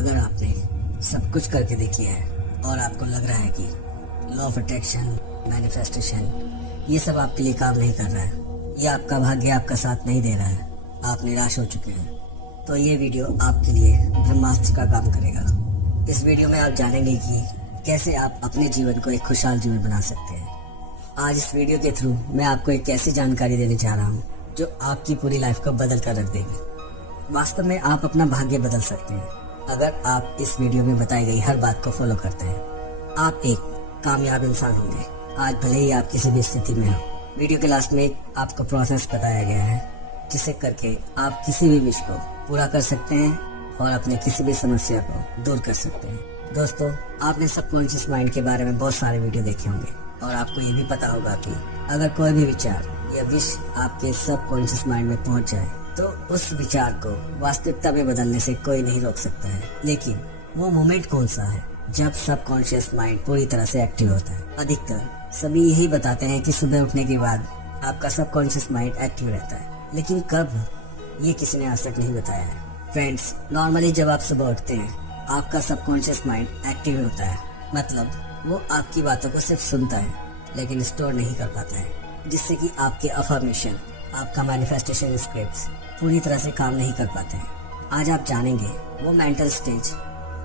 अगर आपने सब कुछ करके देखी है और आपको लग रहा है कि लॉ ऑफ अट्रैक्शन, मैनिफेस्टेशन ये सब आपके लिए काम नहीं कर रहा है, ये आपका भाग्य आपका साथ नहीं दे रहा है, आप निराश हो चुके हैं, तो ये वीडियो आपके लिए ब्रह्मास्त्र का काम करेगा। इस वीडियो में आप जानेंगे कि कैसे आप अपने जीवन को एक खुशहाल जीवन बना सकते हैं। आज इस वीडियो के थ्रू मैं आपको एक ऐसी जानकारी देने जा रहा हूँ जो आपकी पूरी लाइफ को बदल कर रख देगी। वास्तव में आप अपना भाग्य बदल सकते हैं अगर आप इस वीडियो में बताई गई हर बात को फॉलो करते हैं। आप एक कामयाब इंसान होंगे, आज भले ही आप किसी भी स्थिति में हो। वीडियो के लास्ट में आपको प्रोसेस बताया गया है जिसे करके आप किसी भी विश को पूरा कर सकते हैं और अपने किसी भी समस्या को दूर कर सकते हैं। दोस्तों, आपने सबकॉन्शियस माइंड के बारे में बहुत सारे वीडियो देखे होंगे और आपको ये भी पता होगा कि अगर कोई भी विचार या विश आपके सबकॉन्शियस माइंड में पहुंच जाए तो उस विचार को वास्तविकता में बदलने से कोई नहीं रोक सकता है। लेकिन वो मोमेंट कौन सा है जब सबकॉन्शियस माइंड पूरी तरह से एक्टिव होता है? अधिकतर सभी यही बताते हैं कि सुबह उठने के बाद आपका सबकॉन्शियस माइंड एक्टिव रहता है, लेकिन कब, ये किसी ने आज तक नहीं बताया है। फ्रेंड्स, नॉर्मली जब आप सुबह उठते हैं आपका सबकॉन्शियस माइंड एक्टिव होता है, मतलब वो आपकी बातों को सिर्फ सुनता है लेकिन स्टोर नहीं कर पाता है, जिससे कि आपके अफर्मेशन, आपका मैनिफेस्टेशन स्क्रिप्ट्स पूरी तरह से काम नहीं कर पाते हैं। आज आप जानेंगे वो मेंटल स्टेज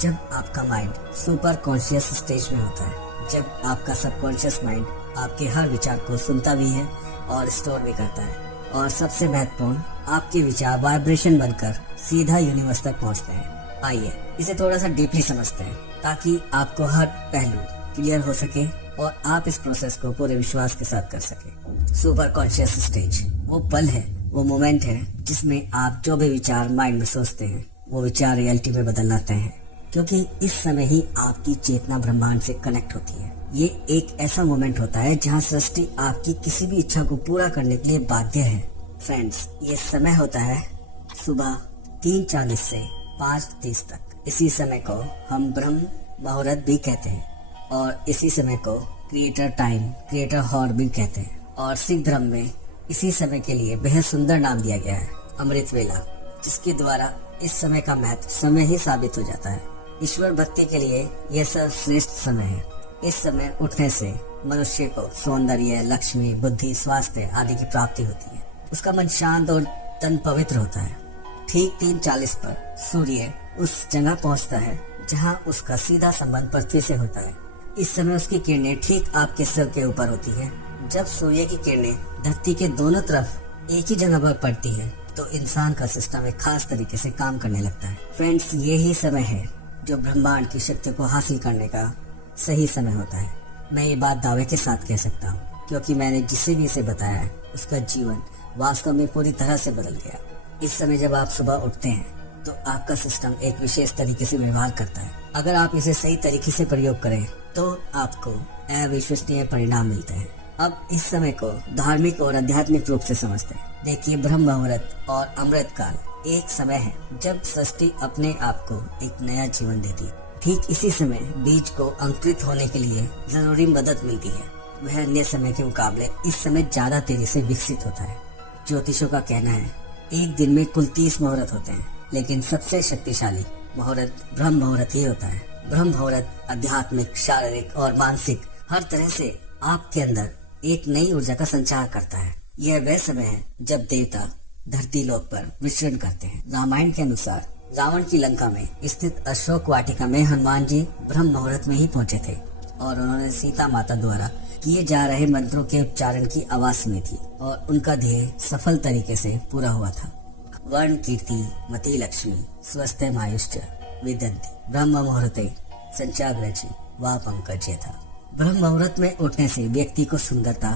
जब आपका माइंड सुपर कॉन्शियस स्टेज में होता है, जब आपका सबकॉन्शियस माइंड आपके हर विचार को सुनता भी है और स्टोर भी करता है, और सबसे महत्वपूर्ण, आपके विचार वाइब्रेशन बनकर सीधा यूनिवर्स तक पहुंचते हैं। आइए इसे थोड़ा सा डीपली समझते हैं ताकि आपको हर पहलू क्लियर हो सके और आप इस प्रोसेस को पूरे विश्वास के साथ कर सके। सुपर कॉन्शियस स्टेज वो पल है, वो मोमेंट है जिसमें आप जो भी विचार माइंड में सोचते हैं वो विचार रियलिटी में बदल लाते हैं, क्योंकि इस समय ही आपकी चेतना ब्रह्मांड से कनेक्ट होती है। ये एक ऐसा मोमेंट होता है जहाँ सृष्टि आपकी किसी भी इच्छा को पूरा करने के लिए बाध्य है। फ्रेंड्स, ये समय होता है सुबह 3:40 से 5:30 तक। इसी समय को हम ब्रह्म मुहूर्त भी कहते हैं और इसी समय को क्रिएटर टाइम, क्रिएटर हॉर भी कहते हैं। और सिख धर्म में इसी समय के लिए बेहद सुंदर नाम दिया गया है, अमृत वेला, जिसके द्वारा इस समय का महत्व समय ही साबित हो जाता है। ईश्वर भक्ति के लिए यह सर्वश्रेष्ठ समय है। इस समय उठने से मनुष्य को सौंदर्य, लक्ष्मी, बुद्धि, स्वास्थ्य आदि की प्राप्ति होती है। उसका मन शांत और तन पवित्र होता है। ठीक 3:40 पर सूर्य उस जगह पहुंचता है जहां उसका सीधा संबंध पृथ्वी से होता है। इस समय उसकी किरणें ठीक आपके सिर के ऊपर होती है। जब सूर्य की किरणें धरती के दोनों तरफ एक ही जगह पर पड़ती है तो इंसान का सिस्टम एक खास तरीके से काम करने लगता है। फ्रेंड्स, ये ही समय है जो ब्रह्मांड की शक्ति को हासिल करने का सही समय होता है। मैं ये बात दावे के साथ कह सकता हूँ क्योंकि मैंने जिसे भी इसे बताया है उसका जीवन वास्तव में पूरी तरह से बदल गया। इस समय जब आप सुबह उठते हैं तो आपका सिस्टम एक विशेष तरीके से व्यवहार करता है। अगर आप इसे सही तरीके से प्रयोग करें तो आपको अविश्वसनीय परिणाम मिलते हैं। अब इस समय को धार्मिक और आध्यात्मिक रूप से समझते हैं। देखिए, ब्रह्म मुहूर्त और अमृत काल एक समय है जब सृष्टि अपने आप को एक नया जीवन देती है। ठीक इसी समय बीज को अंकुरित होने के लिए जरूरी मदद मिलती है। वह अन्य समय के मुकाबले इस समय ज्यादा तेजी से विकसित होता है। ज्योतिषों का कहना है एक दिन में कुल 30 मुहूर्त होते हैं, लेकिन सबसे शक्तिशाली मुहूर्त ब्रह्म मुहूर्त ही होता है। ब्रह्म मुहूर्त आध्यात्मिक, शारीरिक और मानसिक हर तरह से आपके अंदर एक नई ऊर्जा का संचार करता है। यह वह समय है जब देवता धरती लोक पर विचरण करते हैं। रामायण के अनुसार रावण की लंका में स्थित अशोक वाटिका में हनुमान जी ब्रह्म मुहूर्त में ही पहुंचे थे और उन्होंने सीता माता द्वारा किए जा रहे मंत्रों के उच्चारण की आवाज सुनी थी और उनका ध्येय सफल तरीके से पूरा हुआ था। वर्ण कीर्ति मति लक्ष्मी स्वस्थ मायुश्च विदन्ति ब्रह्म मुहूर्ते संचाग्रजी वा पंकज था। ब्रह्म मुहूर्त में उठने से व्यक्ति को सुंदरता,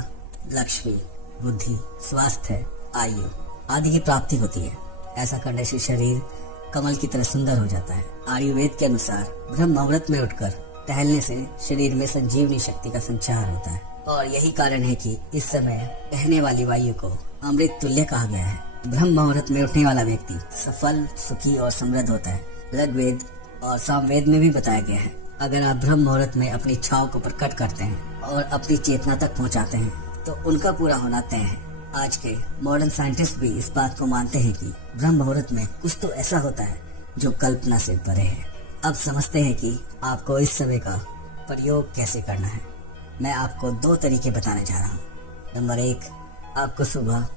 लक्ष्मी, बुद्धि, स्वास्थ्य, आयु आदि की प्राप्ति होती है। ऐसा करने से शरीर कमल की तरह सुंदर हो जाता है। आयुर्वेद के अनुसार ब्रह्म मुहूर्त में उठकर टहलने से शरीर में संजीवनी शक्ति का संचार होता है और यही कारण है कि इस समय बहने वाली वायु को अमृत तुल्य कहा गया है। ब्रह्म मुहूर्त में उठने वाला व्यक्ति सफल, सुखी और समृद्ध होता है। ऋग्वेद और सामवेद में भी बताया गया है अगर आप ब्रह्म मुहूर्त में अपनी इच्छाओं को प्रकट करते हैं और अपनी चेतना तक पहुंचाते हैं तो उनका पूरा होना तय है। आज के मॉडर्न साइंटिस्ट भी इस बात को मानते हैं कि ब्रह्म मुहूर्त में कुछ तो ऐसा होता है जो कल्पना से परे है। अब समझते हैं कि आपको इस समय का प्रयोग कैसे करना है। मैं आपको 2 तरीके बताने जा रहा हूँ। नंबर 1, आपको सुबह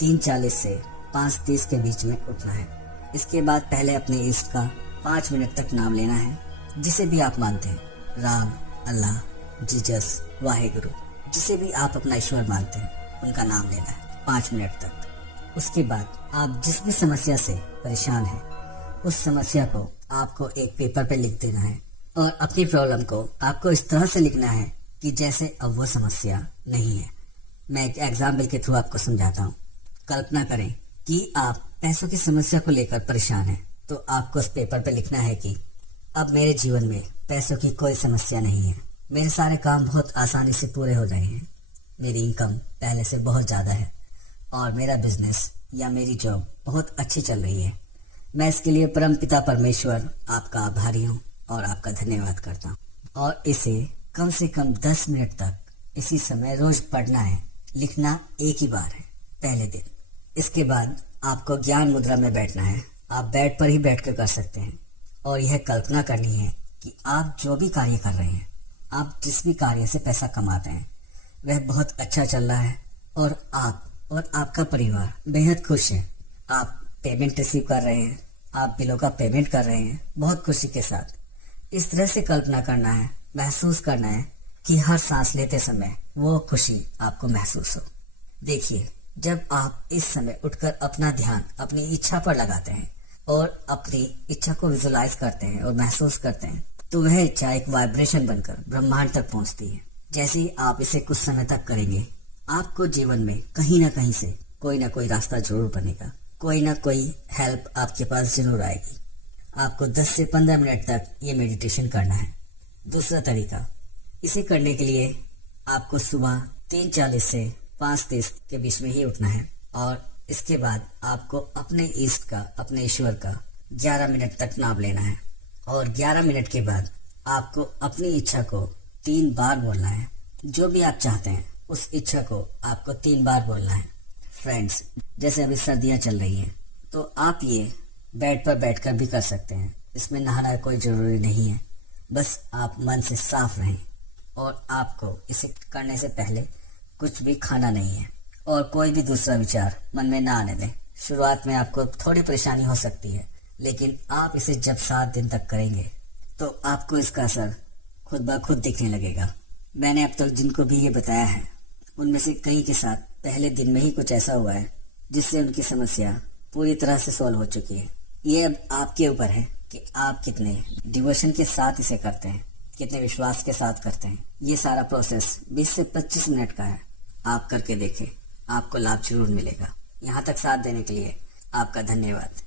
3:40 से 5:30 के बीच में उठना है। इसके बाद पहले अपने इष्ट का 5 मिनट तक नाम लेना है, जिसे भी आप मानते हैं, राम, अल्लाह, जीसस, वाहेगुरु, जिसे भी आप अपना ईश्वर मानते हैं उनका नाम लेना है 5 मिनट तक। उसके बाद आप जिस भी समस्या से परेशान हैं उस समस्या को आपको एक पेपर पे लिख देना है और अपनी प्रॉब्लम को आपको इस तरह से लिखना है कि जैसे अब वो समस्या नहीं है। मैं एक एग्जाम्पल के थ्रू आपको समझाता हूँ। कल्पना करें कि आप पैसों की समस्या को लेकर परेशान हैं, तो आपको उस पेपर पे लिखना है कि अब मेरे जीवन में पैसों की कोई समस्या नहीं है, मेरे सारे काम बहुत आसानी से पूरे हो रहे हैं, मेरी इनकम पहले से बहुत ज़्यादा है और मेरा बिजनेस या मेरी जॉब बहुत अच्छी चल रही है। मैं इसके लिए परमपिता परमेश्वर आपका आभारी हूँ और आपका धन्यवाद करता हूँ। और इसे कम से कम 10 मिनट तक इसी समय रोज पढ़ना है। लिखना एक ही बार है पहले दिन। इसके बाद आपको ज्ञान मुद्रा में बैठना है। आप बेड पर ही बैठ कर सकते हैं और यह कल्पना करनी है कि आप जो भी कार्य कर रहे हैं, आप जिस भी कार्य से पैसा कमाते हैं, वह बहुत अच्छा चल रहा है और आप और आपका परिवार बेहद खुश है। आप पेमेंट रिसीव कर रहे हैं, आप बिलों का पेमेंट कर रहे हैं बहुत खुशी के साथ। इस तरह से कल्पना करना है, महसूस करना है कि हर सांस लेते समय वो खुशी आपको महसूस हो। देखिए, जब आप इस समय उठकर अपना ध्यान अपनी इच्छा पर लगाते हैं और अपनी इच्छा को विजुलाइज करते हैं और महसूस करते हैं, तो वह इच्छा एक वाइब्रेशन बनकर ब्रह्मांड तक पहुंचती है। जैसे ही आप इसे कुछ समय तक करेंगे, आपको जीवन में कहीं ना कहीं से कोई ना कोई रास्ता जरूर बनेगा, कोई ना कोई हेल्प आपके पास जरूर आएगी। आपको 10 से 15 मिनट तक ये मेडिटेशन करना है। दूसरा तरीका, इसे करने के लिए आपको सुबह 3:40 से 5:30 के बीच में ही उठना है और इसके बाद आपको अपने इष्ट का, अपने ईश्वर का 11 मिनट तक नाम लेना है और 11 मिनट के बाद आपको अपनी इच्छा को 3 बार बोलना है। जो भी आप चाहते हैं उस इच्छा को आपको 3 बार बोलना है। फ्रेंड्स, जैसे अभी सर्दियां चल रही हैं, तो आप ये बेड पर बैठकर भी कर सकते हैं। इसमें नहाना कोई जरूरी नहीं है, बस आप मन से साफ रहें और आपको इसे करने से पहले कुछ भी खाना नहीं है और कोई भी दूसरा विचार मन में ना आने दें। शुरुआत में आपको थोड़ी परेशानी हो सकती है, लेकिन आप इसे जब 7 दिन तक करेंगे तो आपको इसका असर खुद ब खुद दिखने लगेगा। मैंने अब तक जिनको भी ये बताया है, उनमें से कई के साथ पहले दिन में ही कुछ ऐसा हुआ है जिससे उनकी समस्या पूरी तरह से सॉल्व हो चुकी है। ये अब आपके ऊपर है कि आप कितने डिवोशन के साथ इसे करते हैं, कितने विश्वास के साथ करते हैं। ये सारा प्रोसेस 20 से 25 मिनट का है। आप करके देखें, आपको लाभ जरूर मिलेगा। यहाँ तक साथ देने के लिए आपका धन्यवाद।